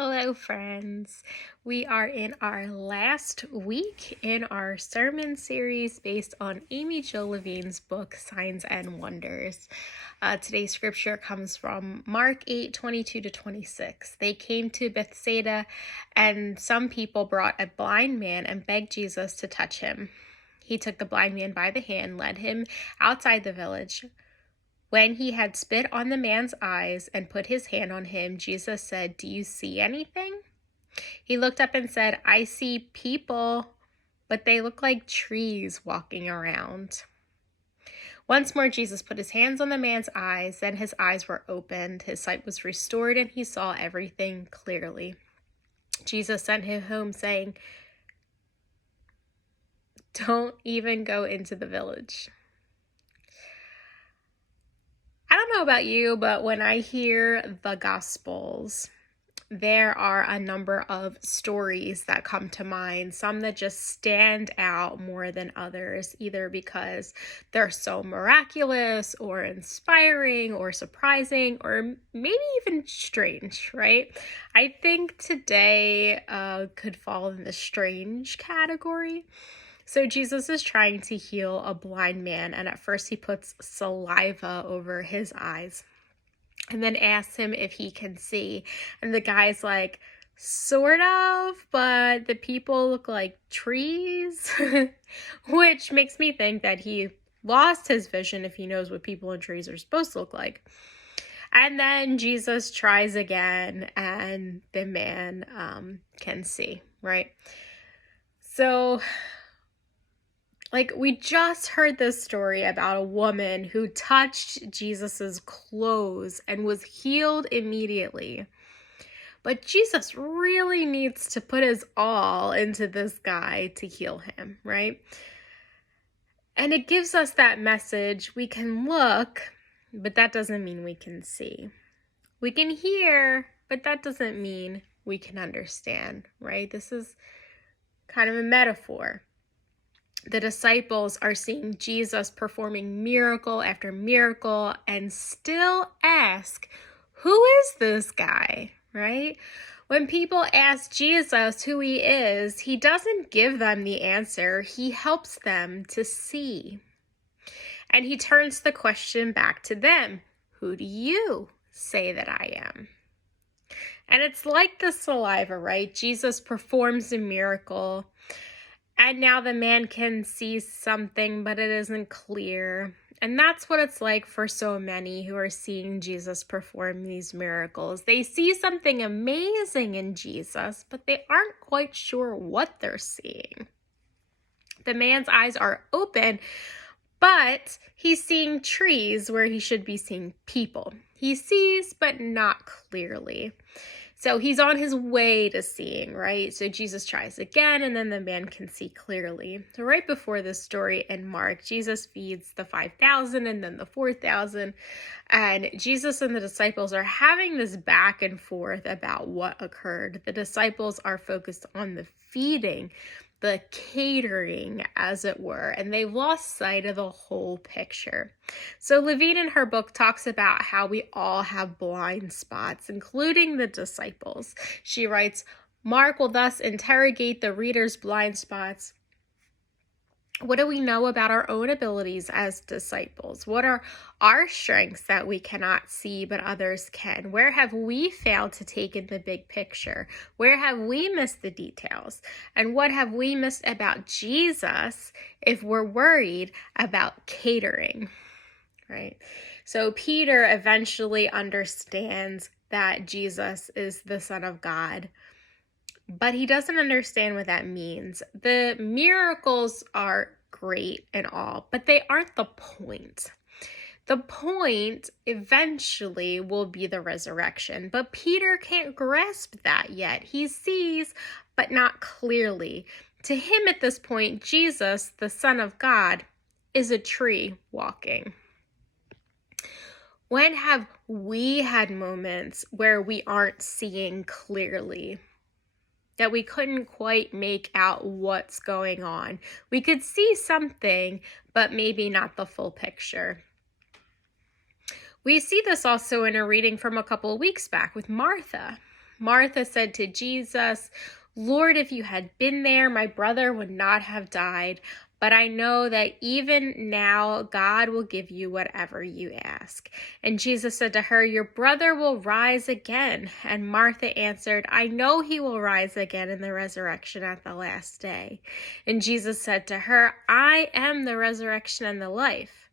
Hello, friends. We are in our last week in our sermon series based on Amy Jill Levine's book, Signs and Wonders. Today's scripture comes from Mark 8:22-26. They came to Bethsaida, and some people brought a blind man and begged Jesus to touch him. He took the blind man by the hand, led him outside the village. When he had spit on the man's eyes and put his hand on him, Jesus said, "Do you see anything?" He looked up and said, "I see people, but they look like trees walking around." Once more, Jesus put his hands on the man's eyes. Then his eyes were opened, his sight was restored, and he saw everything clearly. Jesus sent him home, saying, "Don't even go into the village." I don't know about you, but when I hear the Gospels, there are a number of stories that come to mind, some that just stand out more than others, either because they're so miraculous or inspiring or surprising or maybe even strange, right? I think today could fall in the strange category. So Jesus is trying to heal a blind man, and at first he puts saliva over his eyes and then asks him if he can see. And the guy's like, "Sort of, but the people look like trees," which makes me think that he lost his vision if he knows what people and trees are supposed to look like. And then Jesus tries again, and the man can see, right? So we just heard this story about a woman who touched Jesus's clothes and was healed immediately. But Jesus really needs to put his all into this guy to heal him, right? And it gives us that message. We can look, but that doesn't mean we can see. We can hear, but that doesn't mean we can understand, right? This is kind of a metaphor. The disciples are seeing Jesus performing miracle after miracle and still ask, "Who is this guy?" Right? When people ask Jesus who he is, he doesn't give them the answer. He helps them to see. And he turns the question back to them. "Who do you say that I am?" And it's like the saliva, right? Jesus performs a miracle, and now the man can see something, but it isn't clear. And that's what it's like for so many who are seeing Jesus perform these miracles. They see something amazing in Jesus, but they aren't quite sure what they're seeing. The man's eyes are open, but he's seeing trees where he should be seeing people. He sees, but not clearly. So he's on his way to seeing, right? So Jesus tries again, and then the man can see clearly. So right before this story in Mark, Jesus feeds the 5,000 and then the 4,000. And Jesus and the disciples are having this back and forth about what occurred. The disciples are focused on the feeding, the catering, as it were, and they've lost sight of the whole picture. So Levine in her book talks about how we all have blind spots, including the disciples. She writes, "Mark will thus interrogate the reader's blind spots. What do we know about our own abilities as disciples? What are our strengths that we cannot see but others can? Where have we failed to take in the big picture? Where have we missed the details? And what have we missed about Jesus if we're worried about catering?" Right? So Peter eventually understands that Jesus is the Son of God, but he doesn't understand what that means. The miracles are great and all, but they aren't the point. The point eventually will be the resurrection, but Peter can't grasp that yet. He sees, but not clearly. To him at this point, Jesus, the Son of God, is a tree walking. When have we had moments where we aren't seeing clearly? That we couldn't quite make out what's going on. We could see something, but maybe not the full picture. We see this also in a reading from a couple of weeks back with Martha. Martha said to Jesus, "Lord, if you had been there, my brother would not have died. But I know that even now God will give you whatever you ask." And Jesus said to her, "Your brother will rise again." And Martha answered, "I know he will rise again in the resurrection at the last day." And Jesus said to her, "I am the resurrection and the life.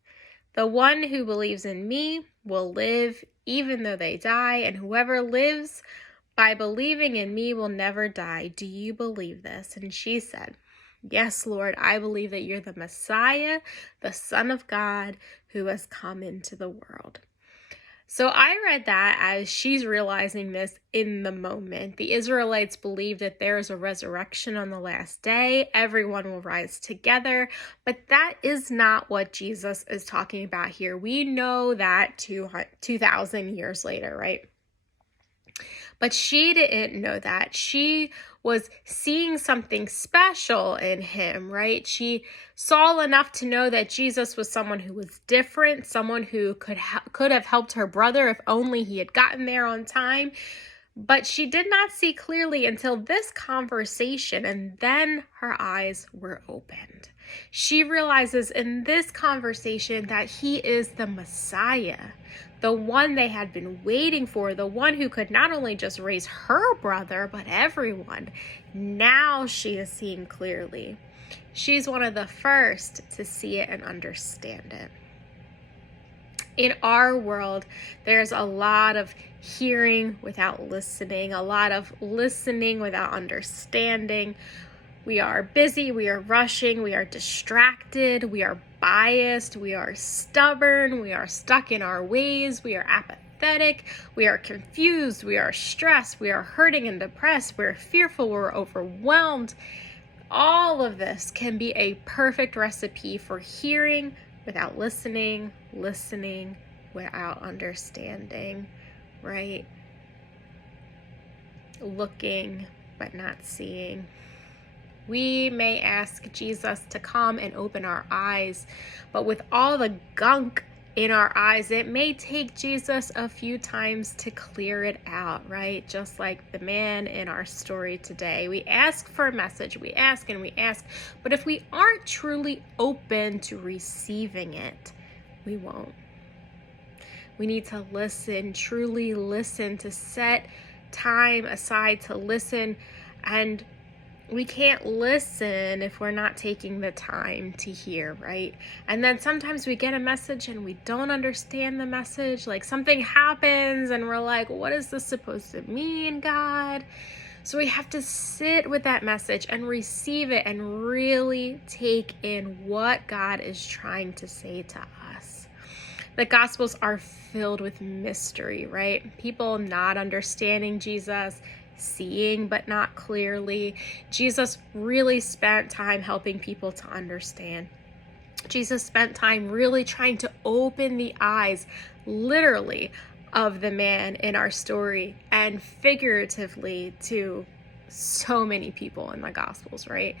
The one who believes in me will live even though they die, and whoever lives by believing in me will never die. Do you believe this?" And she said, "Yes, Lord, I believe that you're the Messiah, the Son of God, who has come into the world." So I read that as she's realizing this in the moment. The Israelites believe that there is a resurrection on the last day. Everyone will rise together. But that is not what Jesus is talking about here. We know that 2,000 years later, right? But she didn't know that. She was seeing something special in him, right? She saw enough to know that Jesus was someone who was different, someone who could have helped her brother if only he had gotten there on time. But she did not see clearly until this conversation, and then her eyes were opened. She realizes in this conversation that he is the Messiah, the one they had been waiting for, the one who could not only just raise her brother, but everyone. Now she is seeing clearly. She's one of the first to see it and understand it. In our world, there's a lot of hearing without listening, a lot of listening without understanding. We are busy, we are rushing, we are distracted, we are biased, we are stubborn, we are stuck in our ways, we are apathetic, we are confused, we are stressed, we are hurting and depressed, we're fearful, we're overwhelmed. All of this can be a perfect recipe for hearing without listening, listening without understanding, right? Looking but not seeing. We may ask Jesus to come and open our eyes, but with all the gunk in our eyes, it may take Jesus a few times to clear it out, right? Just like the man in our story today. We ask for a message, we ask and we ask, but if we aren't truly open to receiving it, we won't. We need to listen, truly listen, to set time aside to listen. And we can't listen if we're not taking the time to hear, right? And then sometimes we get a message and we don't understand the message. Like something happens and we're like, what is this supposed to mean, God? So we have to sit with that message and receive it and really take in what God is trying to say to us. The Gospels are filled with mystery, right? People not understanding Jesus, seeing but not clearly. Jesus really spent time helping people to understand. Jesus spent time really trying to open the eyes, literally, of the man in our story, and figuratively to so many people in the Gospels, right?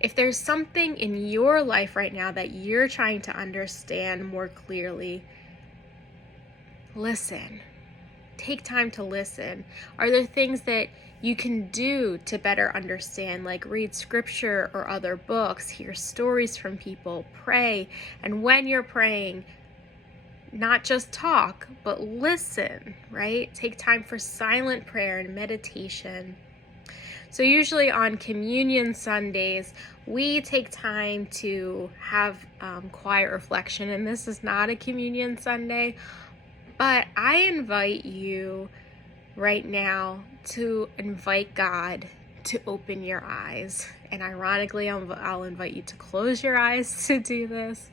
If there's something in your life right now that you're trying to understand more clearly, listen. Take time to listen. Are there things that you can do to better understand, like read scripture or other books, hear stories from people, pray? And when you're praying, not just talk, but listen, right? Take time for silent prayer and meditation. So usually on Communion Sundays, we take time to have quiet reflection, and this is not a Communion Sunday, but I invite you right now to invite God to open your eyes. And ironically, I'll invite you to close your eyes to do this.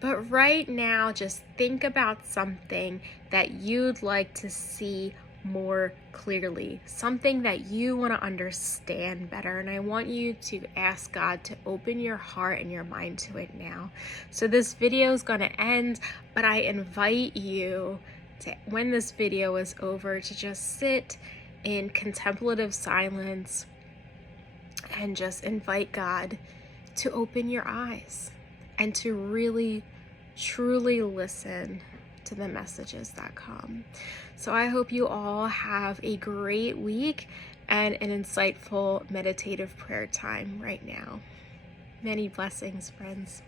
But right now, just think about something that you'd like to see more clearly, something that you want to understand better. And I want you to ask God to open your heart and your mind to it now. So this video is going to end, but I invite you to, when this video is over, to just sit in contemplative silence and just invite God to open your eyes and to really, truly listen to the messages that come. So I hope you all have a great week and an insightful meditative prayer time right now. Many blessings, friends.